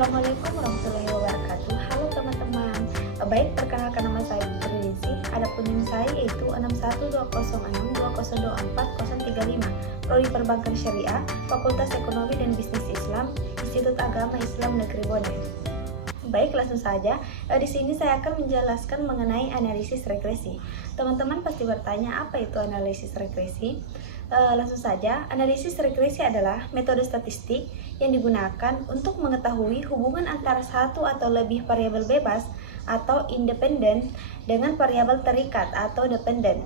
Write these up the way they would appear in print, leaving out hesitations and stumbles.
Assalamualaikum warahmatullahi wabarakatuh. Halo teman-teman. Baik, perkenalkan nama saya Putri. Adapun NIM saya yaitu 612062024035. Prodi Perbankan Syariah, Fakultas Ekonomi dan Bisnis Islam, Institut Agama Islam Negeri Boneh. Baik, langsung saja. Di sini saya akan menjelaskan mengenai analisis regresi. Teman-teman pasti bertanya, apa itu analisis regresi? Langsung saja, analisis regresi adalah metode statistik yang digunakan untuk mengetahui hubungan antara satu atau lebih variabel bebas atau independen dengan variabel terikat atau dependen.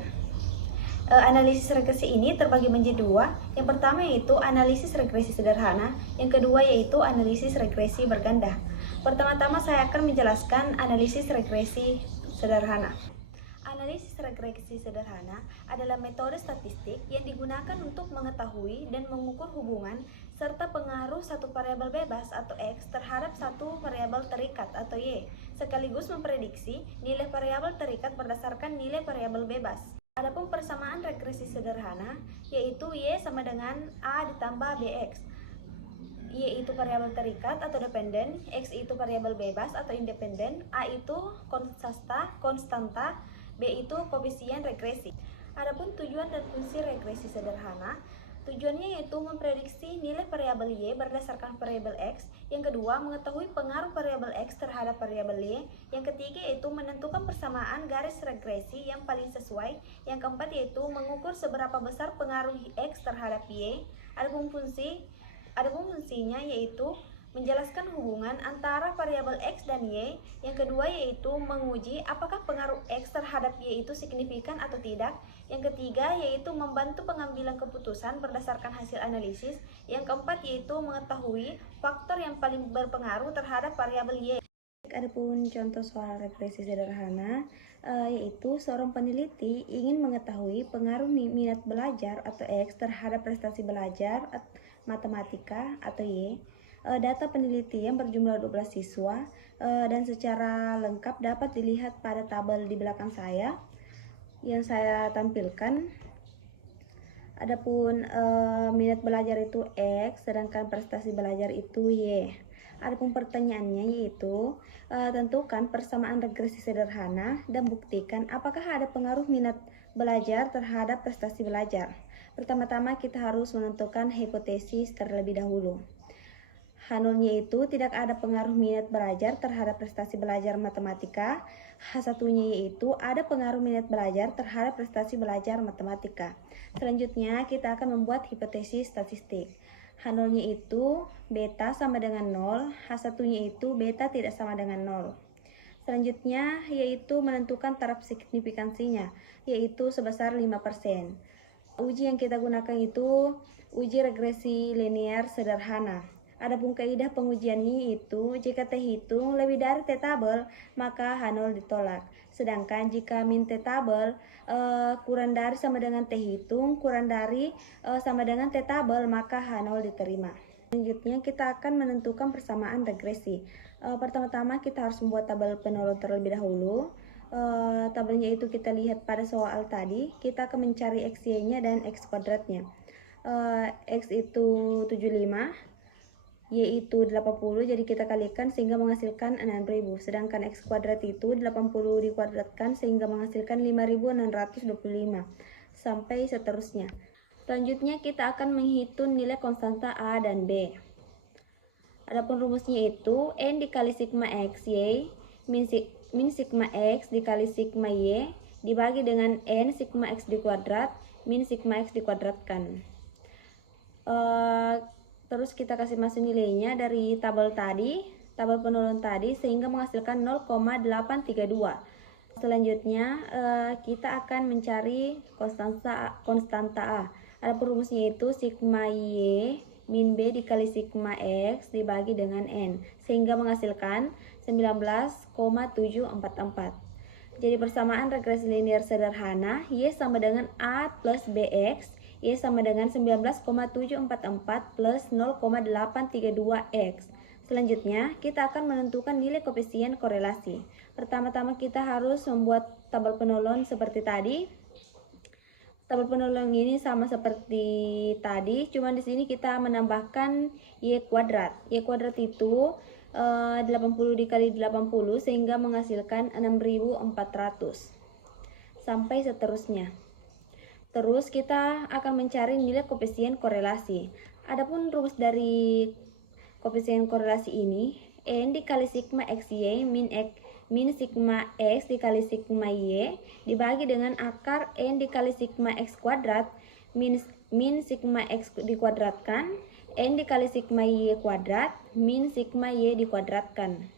Analisis regresi ini terbagi menjadi dua. Yang pertama yaitu analisis regresi sederhana, yang kedua yaitu analisis regresi berganda. Pertama-tama saya akan menjelaskan analisis regresi sederhana. Analisis regresi sederhana adalah metode statistik yang digunakan untuk mengetahui dan mengukur hubungan serta pengaruh satu variabel bebas atau X terhadap satu variabel terikat atau Y, sekaligus memprediksi nilai variabel terikat berdasarkan nilai variabel bebas. Adapun persamaan regresi sederhana yaitu Y sama dengan A ditambah BX. Y itu variabel terikat atau dependen, X itu variabel bebas atau independen, A itu konstanta, B itu koefisien regresi. Adapun tujuan dan fungsi regresi sederhana, tujuannya yaitu memprediksi nilai variabel Y berdasarkan variabel X. Yang kedua, mengetahui pengaruh variabel X terhadap variabel Y. Yang ketiga yaitu menentukan persamaan garis regresi yang paling sesuai. Yang keempat yaitu mengukur seberapa besar pengaruh X terhadap Y. Adapun fungsinya yaitu menjelaskan hubungan antara variabel X dan Y. Yang kedua yaitu menguji apakah pengaruh X terhadap Y itu signifikan atau tidak. Yang ketiga yaitu membantu pengambilan keputusan berdasarkan hasil analisis. Yang keempat yaitu mengetahui faktor yang paling berpengaruh terhadap variabel Y. Adapun contoh soal regresi sederhana, yaitu seorang peneliti ingin mengetahui pengaruh minat belajar atau X terhadap prestasi belajar matematika atau Y. Data penelitian berjumlah 12 siswa dan secara lengkap dapat dilihat pada tabel di belakang saya yang saya tampilkan. Adapun minat belajar itu X, sedangkan prestasi belajar itu Y. Adapun pertanyaannya yaitu tentukan persamaan regresi sederhana dan buktikan apakah ada pengaruh minat belajar terhadap prestasi belajar. Pertama-tama kita harus menentukan hipotesis terlebih dahulu. H0-nya itu tidak ada pengaruh minat belajar terhadap prestasi belajar matematika. H1-nya yaitu ada pengaruh minat belajar terhadap prestasi belajar matematika. Selanjutnya kita akan membuat hipotesis statistik. H0-nya itu beta sama dengan 0, H1-nya itu beta tidak sama dengan 0. Selanjutnya yaitu menentukan taraf signifikansinya, yaitu sebesar 5%. Uji yang kita gunakan itu uji regresi linear sederhana. Adapun kaidah pengujiannya itu jika T hitung lebih dari T tabel maka H0 ditolak. Sedangkan jika min T tabel kurang dari sama dengan T hitung kurang dari sama dengan T tabel maka H0 diterima. Selanjutnya kita akan menentukan persamaan regresi. Pertama-tama kita harus membuat tabel penolong terlebih dahulu. Tabelnya itu kita lihat pada soal tadi. Kita akan mencari XY-nya dan X kuadratnya. X itu 75, Y itu 80, jadi kita kalikan sehingga menghasilkan 6000. Sedangkan X kuadrat itu 80 dikuadratkan sehingga menghasilkan 5625. Sampai seterusnya. Selanjutnya kita akan menghitung nilai konstanta A dan B. Adapun rumusnya itu N dikali sigma X Y min sigma X dikali sigma Y dibagi dengan N sigma X dikuadrat min sigma X dikuadratkan. Terus kita kasih masuk nilainya dari tabel penolong tadi sehingga menghasilkan 0,832. Selanjutnya kita akan mencari konstanta A. Adapun rumusnya itu sigma Y min B dikali sigma X dibagi dengan N sehingga menghasilkan 19,744. Jadi persamaan regresi linear sederhana Y sama dengan A plus BX, Y sama dengan 19,744 plus 0,832X. Selanjutnya, kita akan menentukan nilai koefisien korelasi. Pertama-tama kita harus membuat tabel penolong seperti tadi. Tabel penolong ini sama seperti tadi, cuma di sini kita menambahkan Y kuadrat. Y kuadrat itu 80 dikali 80 sehingga menghasilkan 6.400 sampai seterusnya. Terus kita akan mencari nilai koefisien korelasi. Adapun rumus dari koefisien korelasi ini, N dikali sigma XY min sigma X dikali sigma Y dibagi dengan akar N dikali sigma X kuadrat min sigma X dikuadratkan N dikali sigma Y kuadrat min sigma Y dikuadratkan.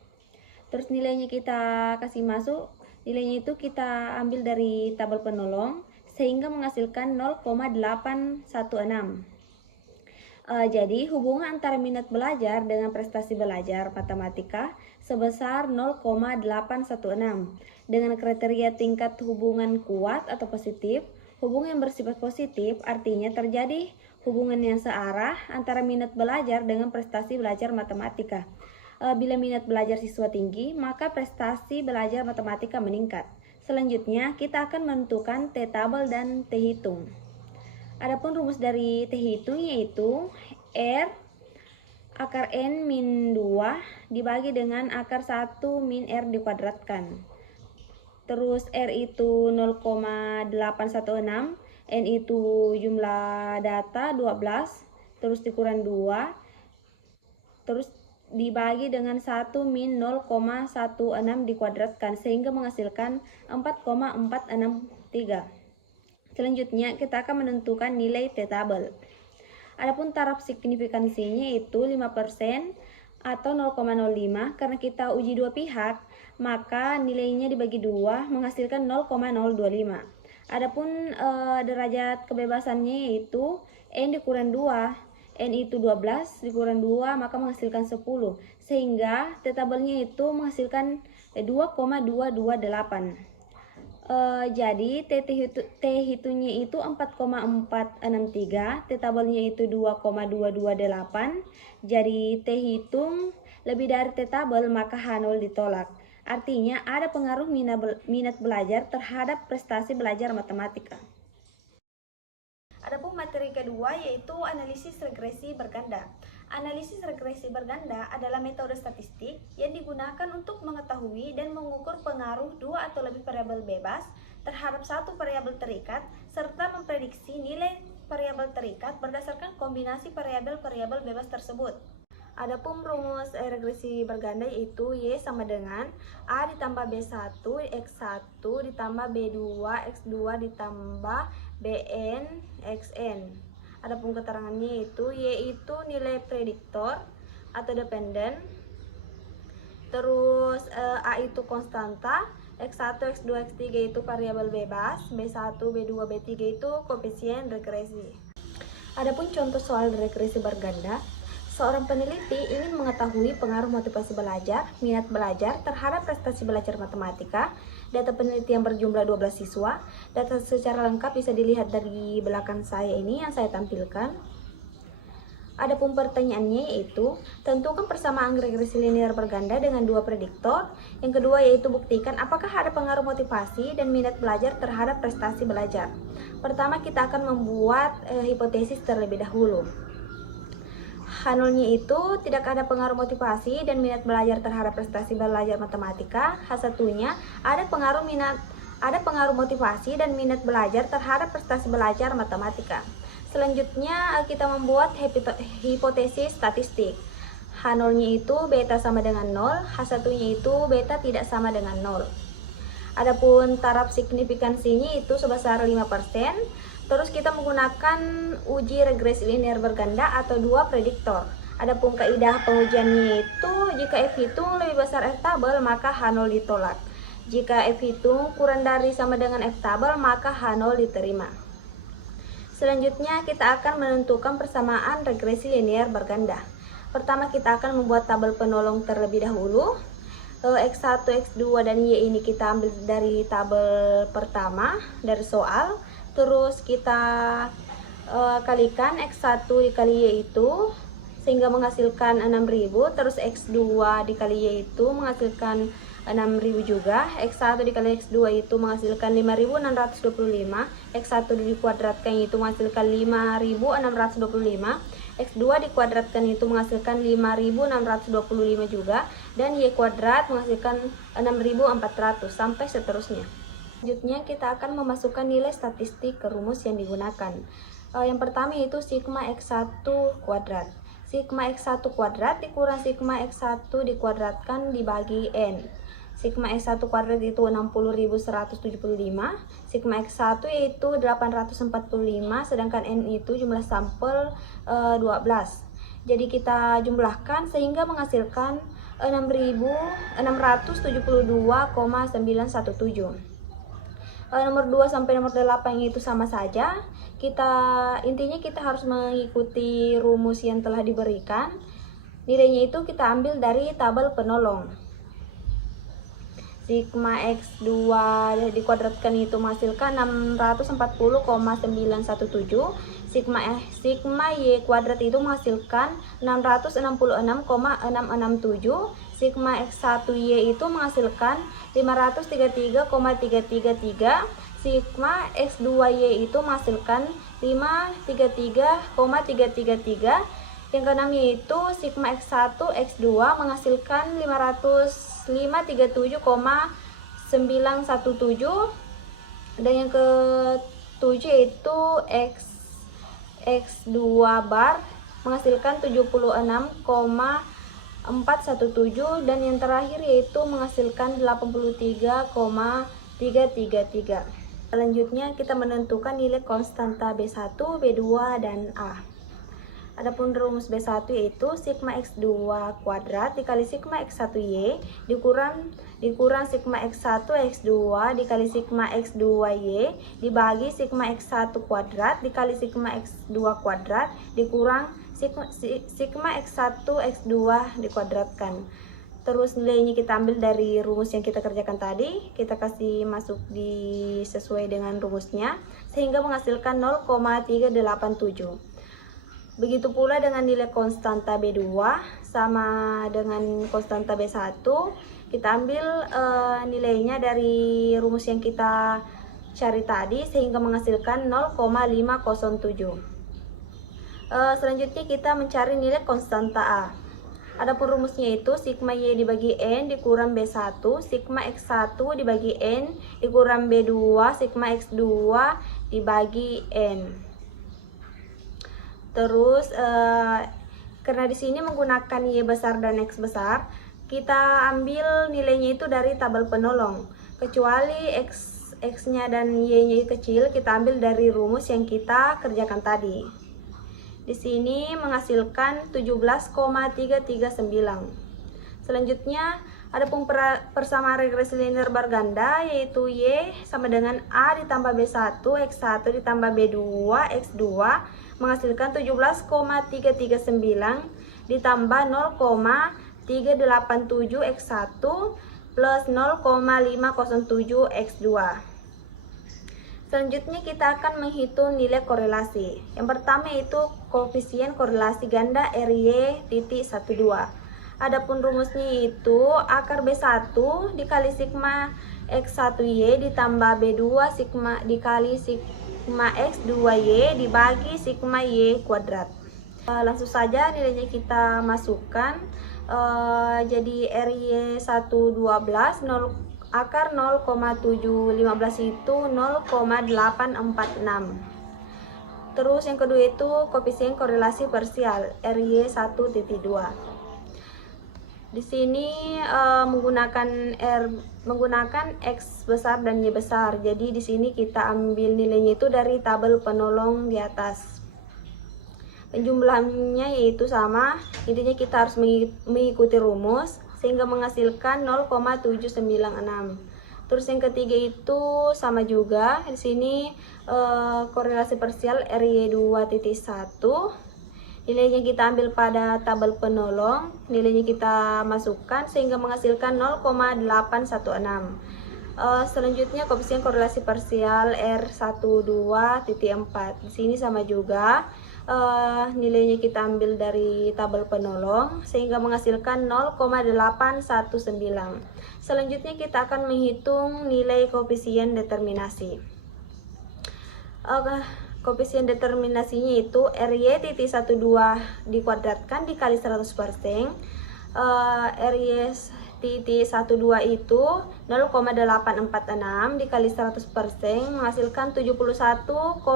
Terus nilainya kita kasih masuk, nilainya itu kita ambil dari tabel penolong sehingga menghasilkan 0,816. Jadi hubungan antara minat belajar dengan prestasi belajar matematika sebesar 0,816. Dengan kriteria tingkat hubungan kuat atau positif, hubungan yang bersifat positif artinya terjadi hubungan yang searah antara minat belajar dengan prestasi belajar matematika. Bila minat belajar siswa tinggi, maka prestasi belajar matematika meningkat. Selanjutnya, kita akan menentukan T-tabel dan T-hitung. Adapun rumus dari T-hitung yaitu R akar N min 2 dibagi dengan akar 1 min R dikuadratkan. Terus R itu 0,816, N itu jumlah data 12, terus dikurang 2, terus dibagi dengan 1 min 0,16 dikuadratkan sehingga menghasilkan 4,463. Selanjutnya kita akan menentukan nilai T-tabel. Adapun taraf signifikansinya itu 5% atau 0,05. Karena kita uji dua pihak, maka nilainya dibagi 2 menghasilkan 0,025. Adapun derajat kebebasannya yaitu N dikurang 2. N itu 12 dikurang 2 maka menghasilkan 10, sehingga T-tabelnya itu menghasilkan 2,228. Jadi T-hitungnya itu 4,463, T-tabelnya itu 2,228. Jadi T-hitung lebih dari T-tabel maka H0 ditolak. Artinya ada pengaruh minat belajar terhadap prestasi belajar matematika. Adapun materi kedua yaitu analisis regresi berganda. Analisis regresi berganda adalah metode statistik yang digunakan untuk mengetahui dan mengukur pengaruh dua atau lebih variabel bebas terhadap satu variabel terikat serta memprediksi nilai variabel terikat berdasarkan kombinasi variabel-variabel bebas tersebut. Adapun rumus regresi berganda yaitu Y sama dengan A ditambah B1 X1 ditambah B2 X2 ditambah Bn Xn. Adapun keterangannya itu Y itu nilai prediktor atau dependen, terus A itu konstanta, X1, X2, X3 itu variabel bebas, B1, B2, B3 itu koefisien regresi. Adapun contoh soal regresi berganda, seorang peneliti ingin mengetahui pengaruh motivasi belajar, minat belajar terhadap prestasi belajar matematika. Data penelitian berjumlah 12 siswa. Data secara lengkap bisa dilihat dari belakang saya ini yang saya tampilkan. Adapun pertanyaannya yaitu, tentukan persamaan regresi linear berganda dengan dua prediktor. Yang kedua yaitu buktikan apakah ada pengaruh motivasi dan minat belajar terhadap prestasi belajar. Pertama kita akan membuat hipotesis terlebih dahulu. H0-nya itu tidak ada pengaruh motivasi dan minat belajar terhadap prestasi belajar matematika. H1-nya ada pengaruh motivasi dan minat belajar terhadap prestasi belajar matematika. Selanjutnya kita membuat hipotesis statistik. H0-nya itu beta sama dengan 0, H1-nya itu beta tidak sama dengan 0. Adapun taraf signifikansinya itu sebesar 5%. Terus kita menggunakan uji regresi linear berganda atau dua prediktor. Adapun kaidah pengujiannya itu jika F hitung lebih besar F tabel maka H0 ditolak. Jika F hitung kurang dari sama dengan F tabel maka H0 diterima. Selanjutnya kita akan menentukan persamaan regresi linear berganda. Pertama kita akan membuat tabel penolong terlebih dahulu. X1, X2 dan Y ini kita ambil dari tabel pertama dari soal. Terus kita kalikan X1 dikali Y itu sehingga menghasilkan 6.000. Terus X2 dikali Y itu menghasilkan 6.000 juga. X1 dikali X2 itu menghasilkan 5.625. X1 dikuadratkan itu menghasilkan 5.625. X2 dikuadratkan itu menghasilkan 5.625 juga, dan Y kuadrat menghasilkan 6.400 sampai seterusnya. Selanjutnya kita akan memasukkan nilai statistik ke rumus yang digunakan. Yang pertama yaitu sigma X1 kuadrat. Sigma X1 kuadrat dikurang sigma X1 dikuadratkan dibagi N. Sigma X1 kuadrat itu 60.175, sigma X1 yaitu 845, sedangkan N itu jumlah sampel 12. Jadi kita jumlahkan sehingga menghasilkan 6.672,917. Nomor 2 sampai nomor 8 itu sama saja. Intinya kita harus mengikuti rumus yang telah diberikan. Nilainya itu kita ambil dari tabel penolong. Sigma X2 dikuadratkan itu menghasilkan 640,917. Sigma Y kuadrat itu menghasilkan 666,667. Sigma X1Y itu menghasilkan 533,333. Sigma X2Y itu menghasilkan 533,333. Yang keenamnya itu sigma X1 X2 menghasilkan 537,917, dan yang ketujuh itu X2 bar menghasilkan 76,417, dan yang terakhir yaitu menghasilkan 83,333. Selanjutnya kita menentukan nilai konstanta B1, B2, dan A. Adapun rumus B1 yaitu sigma X2 kuadrat dikali sigma X1Y dikurang sigma X1 X2 dikali sigma X2Y dibagi sigma X1 kuadrat dikali sigma X2 kuadrat dikurang sigma X1 X2 dikuadratkan. Terus nilainya kita ambil dari rumus yang kita kerjakan tadi, kita kasih masuk sesuai dengan rumusnya sehingga menghasilkan 0,387. Begitu pula dengan nilai konstanta B2 sama dengan konstanta B1, kita ambil nilainya dari rumus yang kita cari tadi sehingga menghasilkan 0,507. Selanjutnya kita mencari nilai konstanta A. Adapun rumusnya itu sigma Y dibagi N dikurang B1, sigma X1 dibagi N dikurang B2, sigma X2 dibagi N. Terus karena di sini menggunakan Y besar dan X besar, kita ambil nilainya itu dari tabel penolong. Kecuali X-nya dan Y-nya kecil, kita ambil dari rumus yang kita kerjakan tadi. Di sini menghasilkan 17,339. Selanjutnya ada persamaan regresi linear berganda, yaitu Y sama dengan A ditambah B1, X1 ditambah B2, X2 menghasilkan 17,339 ditambah 0,387 X1 plus 0,507 X2. Selanjutnya kita akan menghitung nilai korelasi. Yang pertama itu koefisien korelasi ganda RY.12. Adapun rumusnya itu akar B1 dikali sigma X1Y ditambah B2 sigma dikali sigma X2Y dibagi sigma Y kuadrat. Langsung saja nilainya kita masukkan. Jadi RY112 akar 0,715 itu 0,846. Terus yang kedua itu koefisien korelasi parsial RY1.2. Di sini menggunakan X besar dan Y besar. Jadi di sini kita ambil nilainya itu dari tabel penolong di atas. Penjumlahannya yaitu sama, intinya kita harus mengikuti rumus sehingga menghasilkan 0,796. Terus yang ketiga itu sama juga. Di sini korelasi parsial RY2.1. Nilainya kita ambil pada tabel penolong, nilainya kita masukkan sehingga menghasilkan 0,816. Selanjutnya koefisien korelasi parsial R12.4. Di sini sama juga. Nilainya kita ambil dari tabel penolong sehingga menghasilkan 0,819. Selanjutnya kita akan menghitung nilai koefisien determinasi. Koefisien determinasinya itu RY.12 dikuadratkan dikali 100%. RY.12 itu 0,846 dikali 100% menghasilkan 71,55%.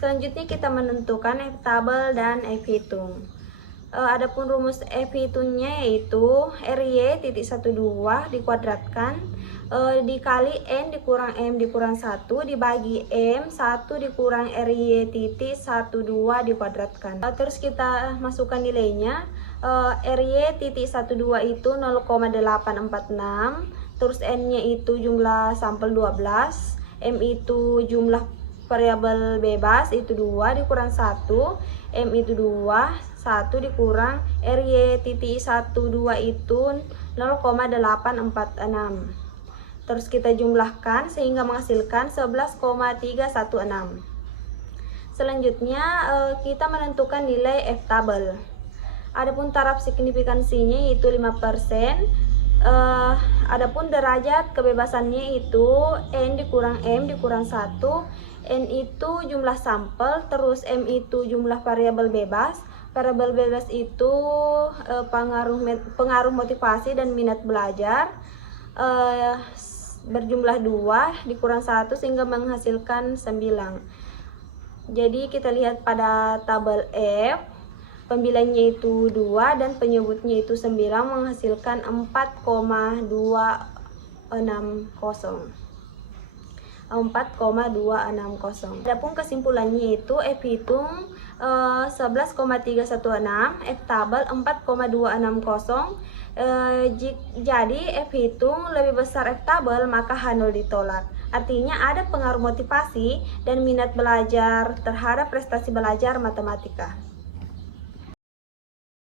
Selanjutnya kita menentukan F tabel dan F hitung. Adapun rumus F hitungnya yaitu RY.12 dikuadratkan dikali N dikurang M dikurang 1 dibagi M 1 dikurang RY.12 dikuadratkan. Terus kita masukkan nilainya. RY.12 itu 0,846, terus N nya itu jumlah sampel 12, M itu jumlah variabel bebas itu 2 dikurang 1, M itu 2, 1 dikurang RY.12 itu 0,846. Terus kita jumlahkan sehingga menghasilkan 11,316. Selanjutnya kita menentukan nilai F tabel. Adapun taraf signifikansinya itu 5%. Adapun derajat kebebasannya itu N dikurang M dikurang 1. N itu jumlah sampel, terus M itu jumlah variabel bebas. Variabel bebas itu pengaruh motivasi dan minat belajar. Berjumlah 2 dikurang 1 sehingga menghasilkan 9. Jadi kita lihat pada tabel F, pembilangnya itu 2 dan penyebutnya itu 9 menghasilkan 4,260. Adapun kesimpulannya itu F hitung 11,316, F tabel 4,260. Jadi F hitung lebih besar F tabel, maka H0 ditolak. Artinya ada pengaruh motivasi dan minat belajar terhadap prestasi belajar matematika.